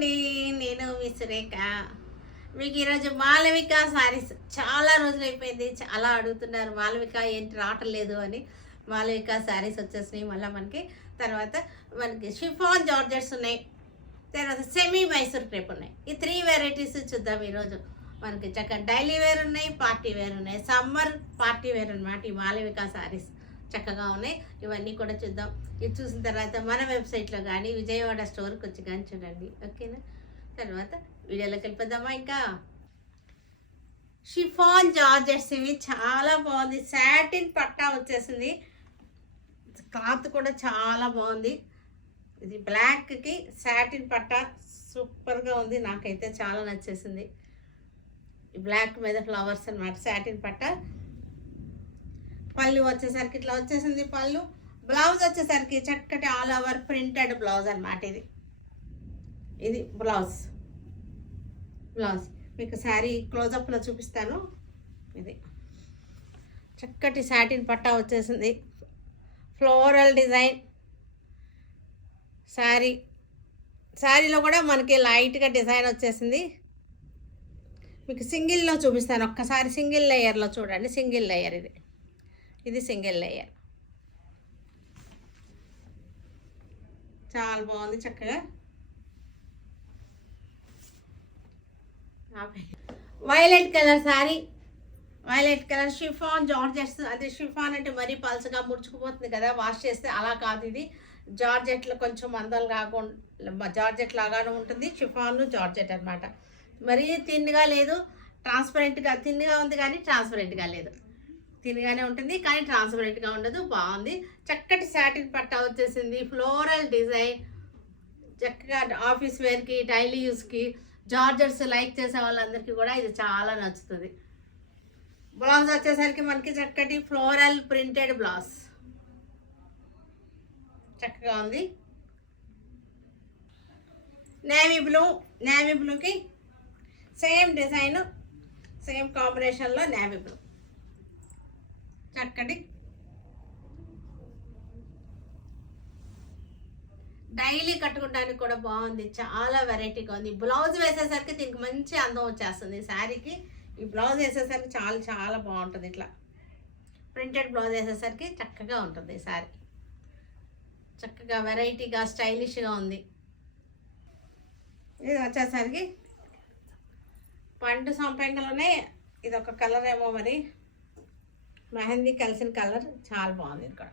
అండి. నేను మీ సురేఖ. మీకు ఈరోజు మాలవిక శారీస్ చాలా రోజులైపోయింది. చాలా అడుగుతున్నారు మాలవిక ఏంటి రావట్లేదు అని. మాలవిక శారీస్ వచ్చేసినాయి మళ్ళీ మనకి. తర్వాత మనకి షిఫాన్ జార్జెట్స్ ఉన్నాయి. తర్వాత సెమీ మైసూర్ క్రేప్ ఉన్నాయి. ఈ 3 వెరైటీస్ చూద్దాం ఈరోజు. మనకి చక్కగా డైలీ వేర్ ఉన్నాయి, పార్టీ వేర్ ఉన్నాయి. సమ్మర్ పార్టీ వేర్ అనమాట ఈ మాలవిక శారీస్. చక్కగా ఉన్నాయి. ఇవన్నీ కూడా చూద్దాం. ఇది చూసిన తర్వాత మన వెబ్సైట్లో కానీ విజయవాడ స్టోర్కి వచ్చి కానీ చూడండి, ఓకేనా? తర్వాత వీడియోలోకి వెళ్ళిపోదామా. ఇంకా షిఫాన్ జార్జెట్స్ ఇవి చాలా బాగుంది. సాటిన్ పట్టా వచ్చేసింది. క్లాత్ కూడా చాలా బాగుంది. ఇది బ్లాక్కి సాటిన్ పట్టా సూపర్గా ఉంది. నాకైతే చాలా నచ్చేసింది. బ్లాక్ మీద ఫ్లవర్స్ అనమాట, సాటిన్ పట్టా. పళ్ళు వచ్చేసరికి ఇట్లా వచ్చేసింది పళ్ళు. బ్లౌజ్ వచ్చేసరికి చక్కటి ఆల్ ఓవర్ ప్రింటెడ్ బ్లౌజ్ అనమాట. ఇది బ్లౌజ్ మీకు శారీ క్లోజప్లో చూపిస్తాను. ఇది చక్కటి సాటిన్ పట్టా వచ్చేసింది. ఫ్లోరల్ డిజైన్ శారీలో కూడా మనకి లైట్గా డిజైన్ వచ్చేసింది. మీకు సింగిల్లో చూపిస్తాను ఒక్కసారి. సింగిల్ లేయర్లో చూడండి. సింగిల్ లేయర్ ఇది సింగిల్ లేయర్. చాలా బాగుంది. చక్కగా violet colour sari, violet colour chiffon georgettes. అదే షిఫాన్ అంటే మరీ పల్చగా ముడుచుకుపోతుంది కదా వాష్ చేస్తే, అలా కాదు. ఇది జార్జెట్లో కొంచెం మందలు కాకుండా జార్జెట్ లాగానే ఉంటుంది. షిఫాన్ జార్జెట్ అనమాట. మరీ తిన్నుగా లేదు, ట్రాన్స్పరెంట్గా. తిన్నుగా ఉంది కానీ ట్రాన్స్పరెంట్గా లేదు. తినగానే ఉంటుంది కానీ ట్రాన్స్పరెంట్గా ఉండదు. బాగుంది. చక్కటి సాటిన్ పట్టా వచ్చేసింది. ఫ్లోరల్ డిజైన్ చక్కగా ఆఫీస్ వేర్కి, డైలీ యూస్కి, జార్జెట్స్ లైక్ చేసే వాళ్ళందరికీ కూడా ఇది చాలా నచ్చుతుంది. బ్లౌజ్ వచ్చేసరికి మనకి చక్కటి ఫ్లోరల్ ప్రింటెడ్ బ్లౌజ్ చక్కగా ఉంది. నేవీ బ్లూకి సేమ్ డిజైన్, సేమ్ కాంబినేషన్లో నేవీ బ్లూ. చక్కటి డైలీ కట్టుకోవడానికి కూడా బాగుంది. చాలా వెరైటీగా ఉంది. బ్లౌజ్ వేసేసరికి దీనికి మంచి అందం వచ్చేస్తుంది శారీకి. ఈ బ్లౌజ్ వేసేసరికి చాలా చాలా బాగుంటుంది. ఇట్లా ప్రింటెడ్ బ్లౌజ్ వేసేసరికి చక్కగా ఉంటుంది శారీ. చక్కగా వెరైటీగా స్టైలిష్గా ఉంది. ఇది వచ్చేసరికి పండు సంపెంగలోనే ఇది ఒక కలర్ ఏమో, మరి మెహందీ కలిసిన కలర్. చాలా బాగుంది. ఇక్కడ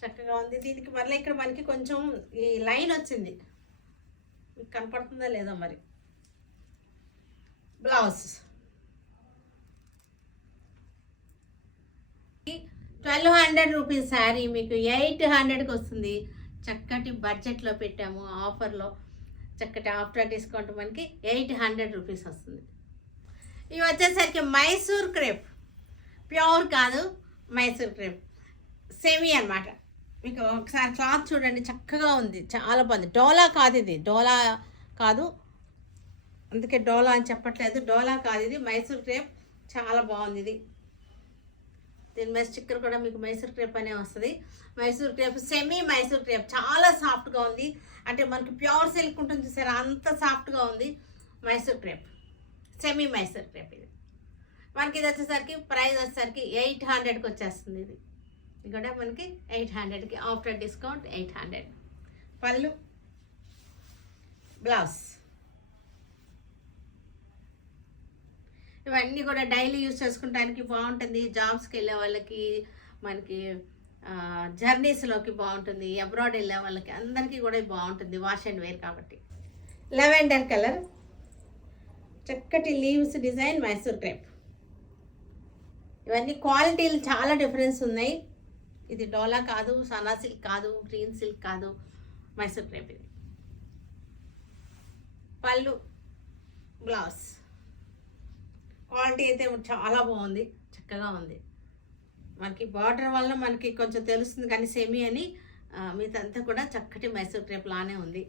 చక్కగా ఉంది. దీనికి మళ్ళీ ఇక్కడ మనకి కొంచెం ఈ లైన్ వచ్చింది, మీకు కనపడుతుందా లేదో మరి. బ్లౌజ్ 1200 రూపీస్ శారీ మీకు 800కి వస్తుంది. చక్కటి బడ్జెట్లో పెట్టాము, ఆఫర్లో. చక్కటి ఆఫ్టర్ డిస్కౌంట్ మనకి 800 రూపీస్ వస్తుంది. ఇవి వచ్చేసరికి మైసూర్ క్రేప్, ప్యూర్ కాదు, మైసూర్ క్రేప్ సెమీ అనమాట. మీకు ఒకసారి క్లాత్ చూడండి, చక్కగా ఉంది, చాలా బాగుంది. డోలా కాదు, ఇది డోలా కాదు, అందుకే డోలా అని చెప్పట్లేదు. డోలా కాదు, ఇది మైసూర్ క్రేప్. చాలా బాగుంది. ఇది దీని మీద స్టిక్కర్ కూడా మీకు మైసూర్ క్రేప్ అనే వస్తుంది. Mysore crepe, semi Mysore crepe. చాలా సాఫ్ట్గా ఉంది. అంటే మనకి ప్యూర్ సిల్క్ ఉంటుంది చూసారా, అంత సాఫ్ట్గా ఉంది Mysore crepe. Semi Mysore crepe ఇది మనకి. ఇది వచ్చేసరికి ప్రైస్ వచ్చేసరికి 800కి వచ్చేస్తుంది. ఇది కూడా మనకి 800కి ఆఫ్టర్ డిస్కౌంట్ 800. పళ్ళు, బ్లౌజ్ ఇవన్నీ కూడా డైలీ యూజ్ చేసుకోవడానికి బాగుంటుంది. జాబ్స్కి వెళ్ళే వాళ్ళకి, మనకి జర్నీస్లోకి బాగుంటుంది. అబ్రాడ్ వెళ్ళే వాళ్ళకి అందరికీ కూడా బాగుంటుంది. వాష్ అండ్ వేర్ కాబట్టి. లెవెండర్ కలర్, చక్కటి లీవ్స్ డిజైన్, మైసూర్ క్రేప్. ఇవన్నీ క్వాలిటీలు చాలా డిఫరెన్స్ ఉన్నాయి. ఇది డోలా కాదు, సనా సిల్క్ కాదు, గ్రీన్ సిల్క్ కాదు, మైసూర్ క్రేప్ ఇది. పళ్ళు, బ్లౌజ్ క్వాలిటీ అయితే చాలా బాగుంది, చక్కగా ఉంది. మనకి బార్డర్ వల్ల మనకి కొంచెం తెలుస్తుంది కానీ సెమీ అని, మీదంతా కూడా చక్కటి మైసూర్ క్రేప్ లానే ఉంది.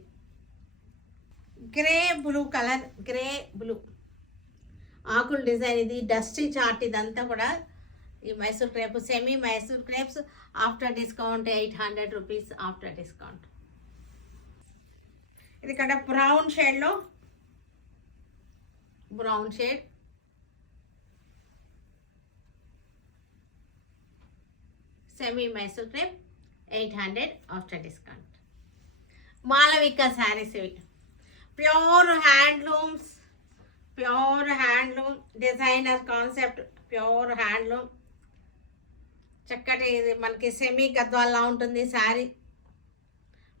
Grey blue colour, grey blue ఆకుల డిజైన్. ఇది డస్టీ చార్ట్. ఇదంతా కూడా ఈ Mysore crepe semi Mysore crepes after discount 800 rupees after discount. ఇది ఇక్కడ బ్రౌన్ షేడ్లో brown shade semi Mysore crepe 800 after discount. Malavika saris ఇవి pure handloom designer concept, pure handloom. చక్కటి ఇది మనకి సెమీ గద్వాల్లా ఉంటుంది శారీ.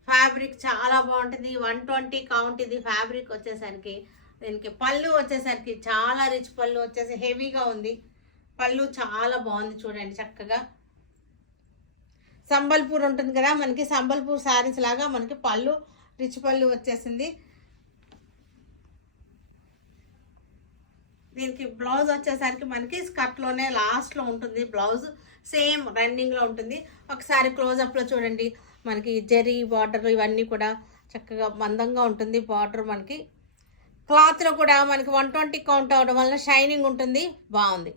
ఫ్యాబ్రిక్ చాలా బాగుంటుంది. 120 కౌంట్ ఇది ఫ్యాబ్రిక్ వచ్చేసరికి. దీనికి పళ్ళు వచ్చేసరికి చాలా రిచ్ పళ్ళు వచ్చేసి హెవీగా ఉంది. పళ్ళు చాలా బాగుంది చూడండి చక్కగా. సంబల్పూర్ ఉంటుంది కదా మనకి, సంబల్పూర్ శారీస్ లాగా మనకి పళ్ళు రిచ్ పళ్ళు వచ్చేసింది. దీనికి బ్లౌజ్ వచ్చేసరికి మనకి స్కర్ట్లోనే లాస్ట్లో ఉంటుంది బ్లౌజ్, సేమ్ రన్నింగ్లో ఉంటుంది. ఒకసారి క్లోజప్లో చూడండి మనకి జెరీ బార్డర్ ఇవన్నీ కూడా చక్కగా మందంగా ఉంటుంది బార్డర్. మనకి క్లాత్లో కూడా మనకి 120 కౌంట్ అవడం వల్ల షైనింగ్ ఉంటుంది, బాగుంది.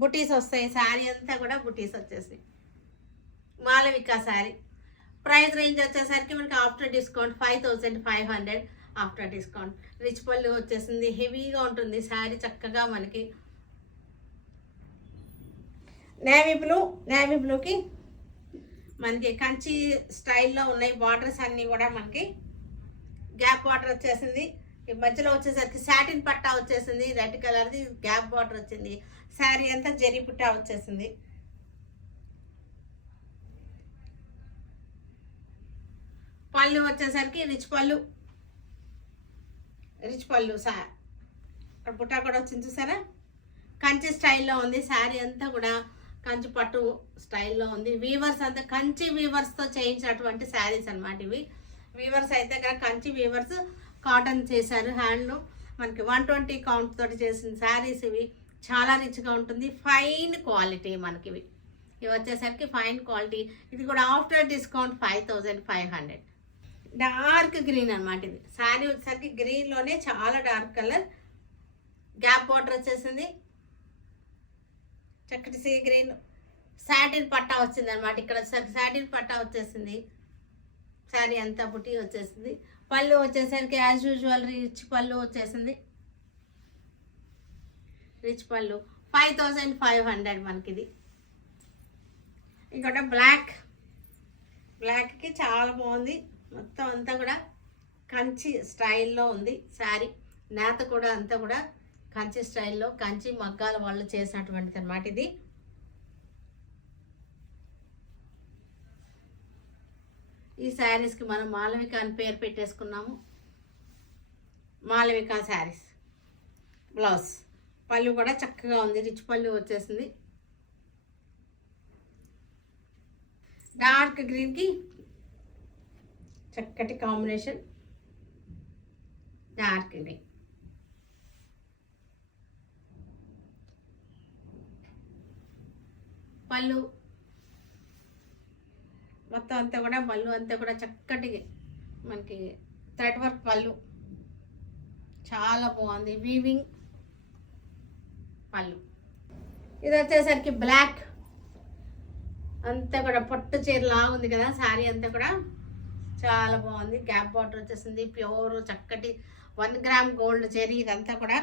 బుటీస్ వస్తాయి, శారీ అంతా కూడా బుటీస్ వచ్చేసి. మాలవిక శారీ ప్రైస్ రేంజ్ వచ్చేసరికి మనకి after discount 5500 after discount. Rich పళ్ళు వచ్చేసింది, హెవీగా ఉంటుంది శారీ చక్కగా మనకి. నేవీ బ్లూకి మనకి కంచి స్టైల్లో ఉన్నాయి బార్డర్స్ అన్నీ కూడా. మనకి గ్యాప్ బార్డర్ వచ్చేసింది. ఈ మధ్యలో వచ్చేసరికి సాటిన్ పట్టా వచ్చేసింది, రెడ్ కలర్ది గ్యాప్ బార్డర్ వచ్చింది. శారీ అంతా జరీ పుట్టా వచ్చేసింది. పళ్ళు వచ్చేసరికి రిచ్ పళ్ళు ఇక్కడ బుట్టా కూడా వచ్చింది చూసారా. కంచి స్టైల్లో ఉంది శారీ అంతా కూడా, కంచి పట్టు స్టైల్లో ఉంది. వీవర్స్ అంతా కంచి వీవర్స్తో చేయించినటువంటి శారీస్ అనమాట ఇవి. వీవర్స్ అయితే ఇక్కడ కంచి వీవర్స్ కాటన్ చేశారు, హ్యాండ్లూమ్. మనకి 120 కౌంట్ తోటి చేసిన శారీస్ ఇవి. చాలా రిచ్గా ఉంటుంది, ఫైన్ క్వాలిటీ మనకి ఇవి. ఇవి వచ్చేసరికి ఫైన్ క్వాలిటీ. ఇది కూడా ఆఫ్టర్ డిస్కౌంట్ 5500. డార్క్ గ్రీన్ అనమాట ఇది. శారీ వచ్చేసరికి గ్రీన్లోనే చాలా డార్క్ కలర్. గ్యాప్ బార్డర్ వచ్చేసింది, చక్కటి సీ గ్రీన్. సాటిన్ పట్టా వచ్చింది అనమాట. ఇక్కడ వచ్చేసరికి సాటిన్ పట్టా వచ్చేసింది. శారీ అంతా బుటీ వచ్చేసింది. పళ్ళు వచ్చేసరికి యాజ్ యూజువల్ రిచ్ పళ్ళు వచ్చేసింది. రిచ్ పళ్ళు 5500 మనకి ఇది. ఇంకోటి బ్లాక్కి చాలా బాగుంది. మొత్తం అంతా కూడా కంచి స్టైల్లో ఉంది శారీ. నేత కూడా అంతా కూడా కంచి స్టైల్లో, కంచి మగ్గాల వాళ్ళు చేసినటువంటిది అనమాట ఇది. ఈ శారీస్కి మనం మాలవిక అని పేరు పెట్టేసుకున్నాము. మాలవిక శారీస్. బ్లౌజ్ పళ్ళు కూడా చక్కగా ఉంది, రిచ్ పళ్ళు వచ్చేసింది. డార్క్ గ్రీన్కి చక్కటి కాంబినేషన్, డార్క్ గ్రీన్. పళ్ళు మొత్తం అంతా కూడా, పళ్ళు అంతా కూడా చక్కటి మనకి థ్రెడ్ వర్క్ పళ్ళు, చాలా బాగుంది. వీవింగ్ పళ్ళు. ఇది వచ్చేసరికి బ్లాక్ అంతా కూడా పట్టు చీర లాగా ఉంది కదా శారీ అంతా కూడా, చాలా బాగుంది. గ్యాప్ బార్డర్ వచ్చేసింది, ప్యూర్ చక్కటి 1 గ్రామ్ గోల్డ్ జరీ. ఇదంతా కూడా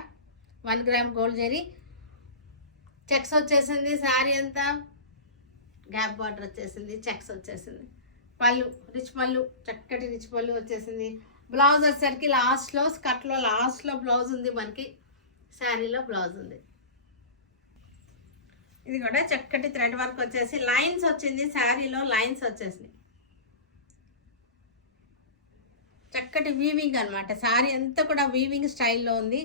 1 గ్రామ్ గోల్డ్ జరీ. చెక్స్ వచ్చేసింది శారీ అంతా. గ్యాప్ బార్డర్ వచ్చేసింది, చెక్స్ వచ్చేసింది. పళ్ళు రిచ్ పళ్ళు, చక్కటి రిచ్ పళ్ళు వచ్చేసింది. బ్లౌజ్ వచ్చేసరికి లాస్ట్లో, స్కర్ట్లో లాస్ట్లో బ్లౌజ్ ఉంది మనకి. శారీలో బ్లౌజ్ ఉంది. ఇది కూడా చక్కటి థ్రెడ్ వర్క్ వచ్చేసి లైన్స్ వచ్చింది. శారీలో లైన్స్ వచ్చేసింది. చక్కటి వీవింగ్ అనమాట. శారీ అంతా కూడా వీవింగ్ స్టైల్లో ఉంది.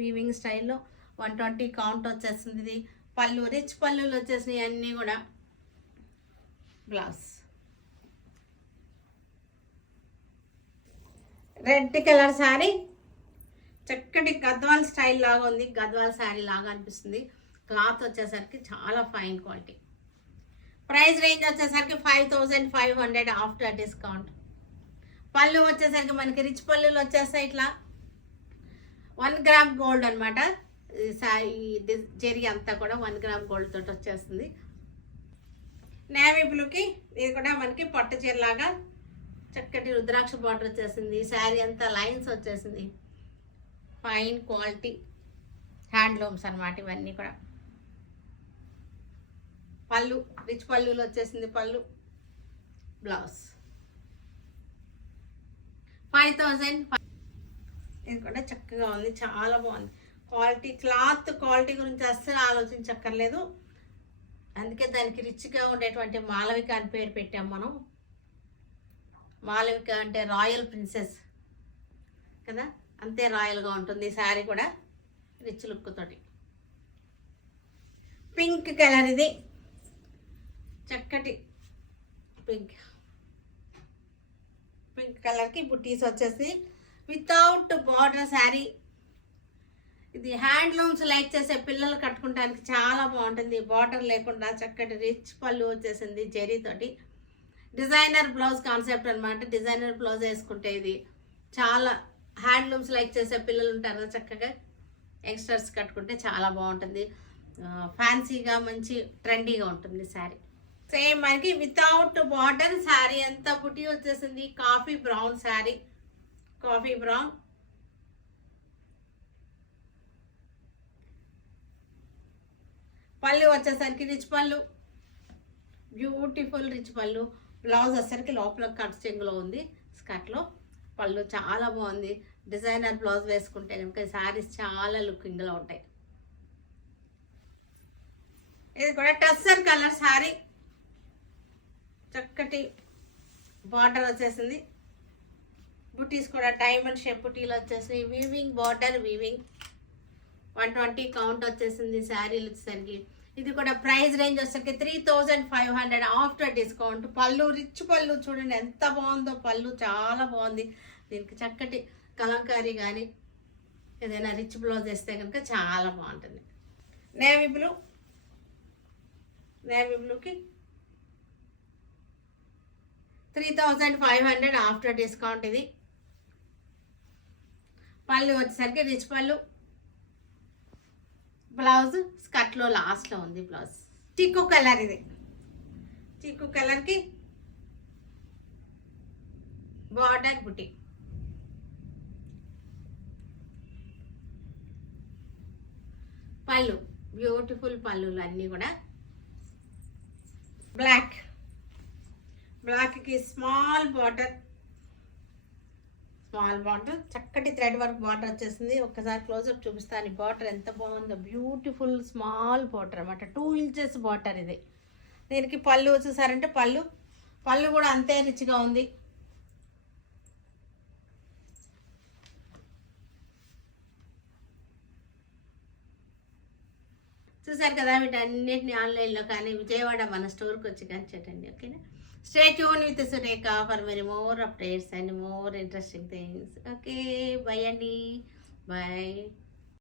వీవింగ్ స్టైల్లో 120 కౌంట్ వచ్చేస్తుంది. ఇది పళ్ళు రిచ్ పళ్ళులు వచ్చేసినాయి అన్నీ కూడా. బ్లౌజ్ రెడ్ కలర్ శారీ, చక్కటి గద్వాల్ స్టైల్ లాగా ఉంది. గద్వాల్ శారీ లాగా అనిపిస్తుంది. క్లాత్ వచ్చేసరికి చాలా ఫైన్ క్వాలిటీ. ప్రైస్ రేంజ్ వచ్చేసరికి 5500 ఆఫ్టర్ డిస్కౌంట్. పళ్ళు వచ్చేసరికి మనకి రిచ్ పళ్ళులు వచ్చేస్తాయి. ఇట్లా 1 గ్రామ్ గోల్డ్ అనమాట. జరీ అంతా కూడా 1 గ్రామ్ గోల్డ్ తోటి వచ్చేస్తుంది. నేవీ బ్లూకి ఇది కూడా మనకి పట్టు చీరలాగా చక్కటి రుద్రాక్ష బార్డర్ వచ్చేసింది. శారీ అంతా లైన్స్ వచ్చేసింది. ఫైన్ క్వాలిటీ హ్యాండ్లూమ్స్ అన్నమాట ఇవన్నీ కూడా. పళ్ళు రిచ్ పళ్ళులో వచ్చేసింది. పళ్ళు బ్లౌజ్ 5000. ఇది కూడా చక్కగా ఉంది, చాలా బాగుంది. క్వాలిటీ క్లాత్ క్వాలిటీ గురించి అస్సలు ఆలోచించక్కర్లేదు. అందుకే దానికి రిచ్గా ఉండేటువంటి మాలవిక అని పేరు పెట్టాం మనం. మాలవిక అంటే రాయల్ ప్రిన్సెస్ కదా, అంతే రాయల్గా ఉంటుంది. ఈ శారీ కూడా రిచ్ లుక్ తోటి. పింక్ కలర్ ఇది, చక్కటి పింక్ కలర్కి బుట్టీస్ వచ్చేసి వితౌట్ బార్డర్ శారీ. ఇది హ్యాండ్లూమ్స్ లైక్ చేసే పిల్లలు కట్టుకుంటానికి చాలా బాగుంటుంది. బార్డర్ లేకుండా చక్కటి రిచ్ పళ్ళు వచ్చేసింది జరీతోటి. డిజైనర్ బ్లౌజ్ కాన్సెప్ట్ అనమాట. డిజైనర్ బ్లౌజ్ వేసుకుంటే ఇది చాలా హ్యాండ్లూమ్స్ లైక్ చేసే పిల్లలు ఉంటారు కదా, చక్కగా యంగ్స్టర్స్ కట్టుకుంటే చాలా బాగుంటుంది. ఫ్యాన్సీగా మంచి ట్రెండీగా ఉంటుంది శారీ. సేమ్ మనకి వితౌట్ బార్డర్ శారీ అంతా బుటీ వచ్చేసింది. Coffee brown sari, coffee brown. పళ్ళు వచ్చేసరికి రిచ్ పళ్ళు, బ్యూటిఫుల్ రిచ్ పళ్ళు. బ్లౌజ్ వచ్చేసరికి లోపల కట్ చెంగులో ఉంది, స్కర్ట్లో. పళ్ళు చాలా బాగుంది. డిజైనర్ బ్లౌజ్ వేసుకుంటే కనుక శారీస్ చాలా లుకింగ్లో ఉంటాయి. ఇది కూడా టస్సర్ కలర్ శారీ, చక్కటి బార్డర్ వచ్చేసింది. బుటీస్ కూడా డైమండ్ షేప్ బుటీలు వచ్చేసి వీవింగ్ బార్డర్, వీవింగ్. 120 కౌంట్ వచ్చేసింది శారీలు వచ్చేసరికి. ఇది కూడా ప్రైస్ రేంజ్ వచ్చేసరికి 3500 ఆఫ్టర్ డిస్కౌంట్. పళ్ళు రిచ్ పళ్ళు చూడండి ఎంత బాగుందో, పళ్ళు చాలా బాగుంది. దీనికి చక్కటి కలంకారీ కానీ ఏదైనా రిచ్ బ్లౌజ్ వేస్తే కనుక చాలా బాగుంటుంది. నేవీ బ్లూ, నేవీ బ్లూకి 3500 ఆఫ్టర్ డిస్కౌంట్. ఇది పళ్ళు వచ్చేసరికి రిచ్ పళ్ళు. బ్లౌజ్ స్కర్ట్లో లాస్ట్లో ఉంది బ్లౌజ్. చీకు కలర్ ఇది, చీకు కలర్కి బార్డర్ బుటీ. పళ్ళు బ్యూటిఫుల్ పళ్ళులు అన్నీ కూడా. బ్లాక్, బ్లాక్కి స్మాల్ బార్డర్, స్మాల్ బార్డర్ చక్కటి థ్రెడ్ వర్క్ బార్డర్ వచ్చేసింది. ఒక్కసారి క్లోజప్ చూపిస్తాను. బార్డర్ ఎంత బాగుందో, బ్యూటిఫుల్ స్మాల్ బార్డర్ అన్నమాట. 2 ఇంచెస్ బార్డర్ ఇది. దీనికి పళ్ళు వచ్చేసారంటే పళ్ళు కూడా అంతే రిచ్గా ఉంది. చూసారు కదా, వీటన్నిటిని ఆన్లైన్లో కానీ విజయవాడ మన స్టోర్కి వచ్చి కానీ చూడండి. ఓకేనా? Stay tuned with Sureka for many more updates and more interesting things. Okay, bye Andy. Bye.